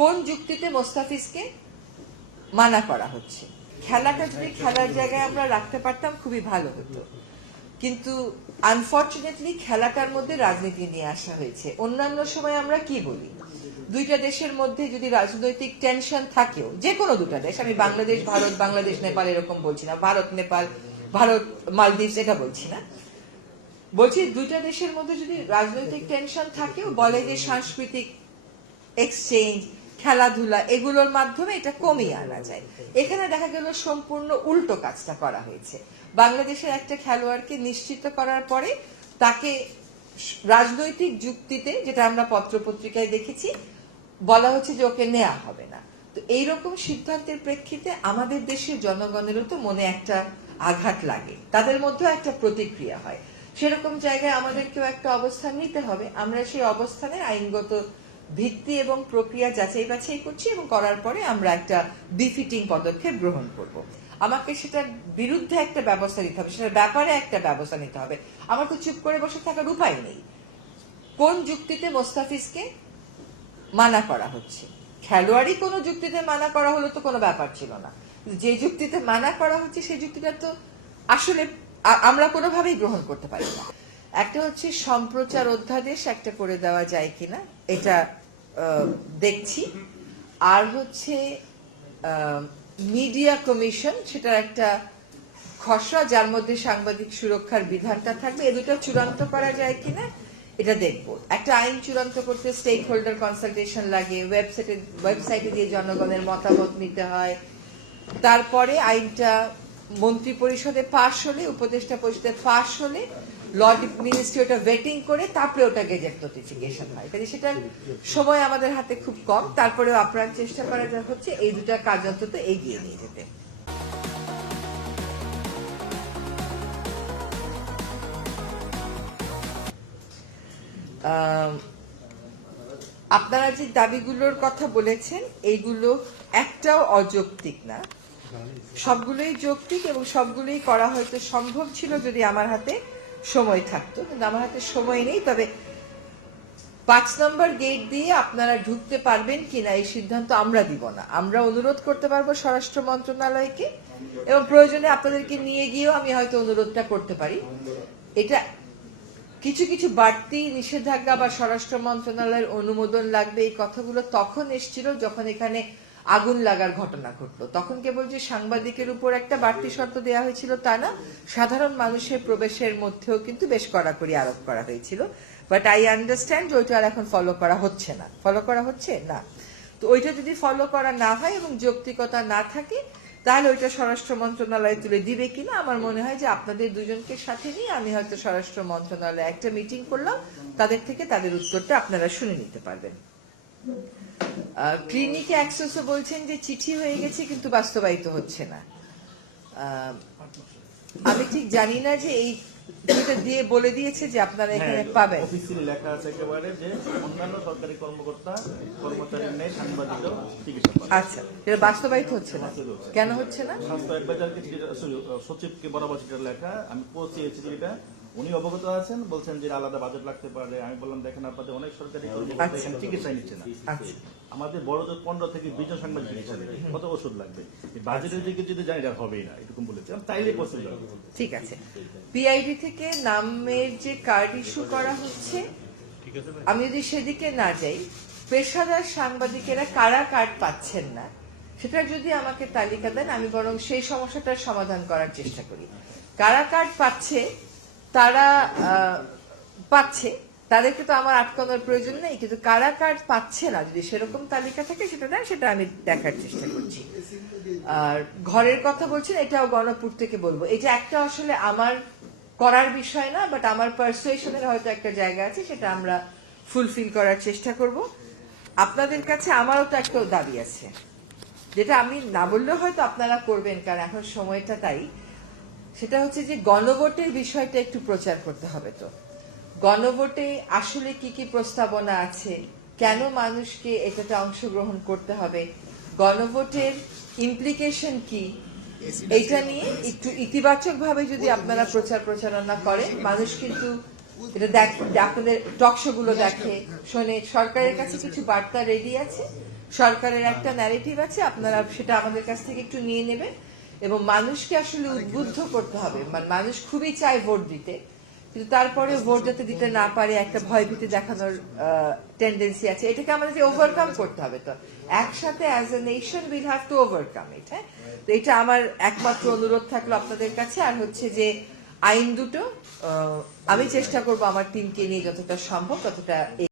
কোন যুক্তিতে মোস্তাফিজকে মানা করা হচ্ছে? খেলাটা যদি খেলার জায়গায় আমরা রাখতে পারতাম খুবই ভালো হতো, কিন্তু আনফরচুনেটলি খেলাটার মধ্যে রাজনীতি নিয়ে আসা হয়েছে। অন্যান্য সময় আমরা কি বলি, দুইটা দেশের মধ্যে যদি রাজনৈতিক টেনশন থাকেও, যে কোনো দুটা দেশ, আমি বাংলাদেশ ভারত, বাংলাদেশ নেপাল এরকম বলছি না, ভারত নেপাল, ভারত মালদ্বীপ এটা বলছি না, বলছি দুইটা দেশের মধ্যে যদি রাজনৈতিক টেনশন থাকেও বলে যে সাংস্কৃতিক এক্সচেঞ্জ, খেলাধুলা এগুলোর মাধ্যমে এটা কমিয়ে আনা যায়। এখানে দেখা গেল সম্পূর্ণ উল্টো কাজটা করা হয়েছে। বাংলাদেশের একটা খেলোয়াড়কে নিশ্চিত করার পরে তাকে রাজনৈতিক যুক্তিতে, যেটা আমরা পত্রপত্রিকায় দেখেছি, বলা হচ্ছে যে ওকে নেওয়া হবে না। তো এইরকম সিদ্ধান্তের প্রেক্ষিতে আমাদের দেশের জনগণেরও তো মনে একটা আঘাত লাগে, তাদের মধ্যেও একটা প্রতিক্রিয়া হয়। সেরকম জায়গায় আমাদেরকেও একটা অবস্থান নিতে হবে। আমরা সেই অবস্থানের আইনগত ভিত্তি এবং প্রক্রিয়া যাচাই বাছাই করছি এবং করার পরে আমরা একটা বিফিটিং পদক্ষেপ গ্রহণ করব। আমাকে সেটার বিরুদ্ধে একটা ব্যবস্থা নিতে হবে, সেটার ব্যাপারে একটা ব্যবস্থা নিতে হবে। আমার তো চুপ করে বসে থাকার উপায় নেই। কোন যুক্তিতে মোস্তাফিজকে মানা করা হচ্ছে? খেলোয়াড়ই কোনো যুক্তিতে মানা করা হলো তো কোনো ব্যাপার ছিল না, যে যুক্তিতে মানা করা হচ্ছে সেই যুক্তিটা তো আসলে আমরা কোনোভাবেই গ্রহণ করতে পারি না। একটা হচ্ছে সম্প্রচার অধ্যাদেশ একটা করে দেওয়া যায় কিনা, এটা দেখছি। আর হচ্ছে মিডিয়া কমিশন, সেটার একটা খসড়া যার মধ্যে সাংবাদিক সুরক্ষার বিধানটা থাকবে, এ দুটো চূড়ান্ত করা যায় কিনা এটা দেখবো। একটা আইন চূড়ান্ত করতে স্টেক হোল্ডার কনসালটেশন লাগে, ওয়েবসাইটে দিয়ে জনগণের মতামত নিতে হয়, তারপরে আইনটা মন্ত্রী পরিষদে পাশ হলে, উপদেষ্টা পরিষদে পাশ হলে, ল মিনিস্ট্রি ওটা ভেটিং করে তারপরে ওটা গেজেট নোটিফিকেশন হয়। কাজে সেটার সময় আমাদের হাতে খুব কম, তারপরেও আপ্রাণ চেষ্টা করা হচ্ছে এই দুটা কাজ অন্তত এগিয়ে নিয়ে যেতে। আপনারা যে দাবিগুলোর কথা বলেছেন এইগুলো একটাও অযৌক্তিক না, সবগুলোই যৌক্তিক এবং সবগুলোই করা হয়তো সম্ভব ছিল যদি আমার হাতে সময় থাকতো, কিন্তু আমার হাতে সময় নেই। তবে 5 নম্বর গেট দিয়ে আপনারা ঢুকতে পারবেন কিনা এই সিদ্ধান্ত আমরা দিব না। আমরা অনুরোধ করতে পারবো স্বরাষ্ট্র মন্ত্রণালয়কে, এবং প্রয়োজনে আপনাদেরকে নিয়ে গিয়েও আমি হয়তো অনুরোধটা করতে পারি। এটা কিছু কিছু বাড়তি নিষেধাজ্ঞা বা স্বরাষ্ট্র মন্ত্রণালয়ের অনুমোদন লাগবে, এই কথাগুলো তখন এসেছিল যখন এখানে আগুন লাগার ঘটনা ঘটলো। তখন কেবল যে সাংবাদিকের উপর একটা বাড়তি শর্ত দেওয়া হয়েছিল তা না, সাধারণ মানুষের প্রবেশের মধ্যেও কিন্তু বেশ কড়াকড়ি আরোপ করা হয়েছিল। বাট আই আন্ডারস্ট্যান্ড ওইটা আর এখন ফলো করা হচ্ছে না। ফলো করা হচ্ছে না, তো ওইটা যদি ফলো করা না হয় এবং যৌক্তিকতা না থাকে, তাহলে ওইটা স্বরাষ্ট্র মন্ত্রণালয় তুলে দিবে কিনা আমার মনে হয় যে আপনাদের দুজনকে সাথে নিয়ে আমি হয়তো স্বরাষ্ট্র মন্ত্রণালয়ে একটা মিটিং করলাম, তাদের থেকে তাদের উত্তরটা আপনারা শুনে নিতে পারবেন। ক্লিনিকে অ্যাক্সেসও বলছেন যে চিঠি হয়ে গেছে কিন্তু বাস্তবায়িত হচ্ছে না। আমি ঠিক জানি না যে এই যেটা দিয়ে বলে দিয়েছে যে আপনারা এখানে পাবেন। অফিসিয়ালি লেখা আছে একেবারে যে অন্যান্য সরকারি কর্মকর্তা কর্মচারীর নেই সাংবাদিকও চিকিৎসা পান। আচ্ছা, এটা বাস্তবায়িত হচ্ছে না, কেন হচ্ছে না? স্বাস্থ্য অ্যাডভাইজারকে সচিবকে বরাবর চিঠিটা লেখা, আমি পৌঁছিয়েছি চিঠিটা, উনি অবগত আছেন, বলছেন যে আলাদা বাজেট লাগতে পারে। আমি বললাম দেখেন আপনাদের অনেক সরকারি কর্মকর্তা এখানে চিকিৎসা নিচ্ছে না, আমাদের বড় 15 থেকে 20 জন সাংবাদিক চিকিৎসা নেবে, কত ওষুধ লাগবে, বাজেটের দিকে যদি জানি এটা হবেই না, এরকম বলেছিলাম, তাইলে পসিবল। ঠিক আছে, পিআইডি থেকে নামের যে কার্ড ইস্যু করা হচ্ছে, আমি যদি সেদিকে না যাই, পেশাদার সাংবাদিকেরা কারা কার্ড পাচ্ছেন না সেটা যদি আমাকে তালিকা দেন, আমি বরং সেই সমস্যাটার সমাধান করার চেষ্টা করি। কারা কার্ড পাচ্ছে, তারা পাচ্ছে, তাদেরকে তো আমার আটকানোর প্রয়োজন নেই, কিন্তু কারা কার্ড পাচ্ছে না যদি সেরকম তালিকা থাকে সেটা দেন, সেটা আমি দেখার চেষ্টা করছি। আর ঘরের কথা বলছেন, এটাও গণপুর থেকে বলবো, এটা একটা আসলে আমার করার বিষয় না, বাট আমার পারসুয়েশনের হয়তো একটা জায়গা আছে, সেটা আমরা ফুলফিল করার চেষ্টা করব। আপনাদের কাছে আমারও তো একটা দাবি আছে, যেটা আমি না বললেও হয়তো আপনারা করবেন, কারণ এখন সময়টা তাই। সেটা হচ্ছে যে গণভোটের বিষয়টা একটু প্রচার করতে হবে। তো গণভোটে আসলে কি কি প্রস্তাবনা আছে, কেন মানুষকে এটাতে অংশগ্রহণ করতে হবে, গণভোটের ইমপ্লিকেশন কি, এটা নিয়ে একটু ইতিবাচক ভাবে যদি আপনারা প্রচারণা করেন, মানুষ কিন্তু এটা আপনাদের টকশো গুলো দেখে শোনে, সরকারের কাছে কিছু বার্তা রেডি আছে, সরকারের একটা ন্যারেটিভ আছে, আপনারা সেটা আমাদের কাছ থেকে একটু নিয়ে নেবেন এবং মানুষকে আসলে উদ্বুদ্ধ করতে হবে। মানুষ খুবই চায় ভোট দিতে, কিন্তু তারপরে ভোট যাতে দিতে না পারে একটা ভয়ভীতি দেখানোর টেন্ডেন্সি আছে, এটাকে আমাদেরকে ওভারকাম করতে হবে। তো একসাথে as a nation will have to overcome ইট। হ্যাঁ, তো এটা আমার একমাত্র অনুরোধ থাকলো আপনাদের কাছে। আর হচ্ছে যে আইন দুটো আমি চেষ্টা করবো আমার টিমকে নিয়ে যতটা সম্ভব ততটা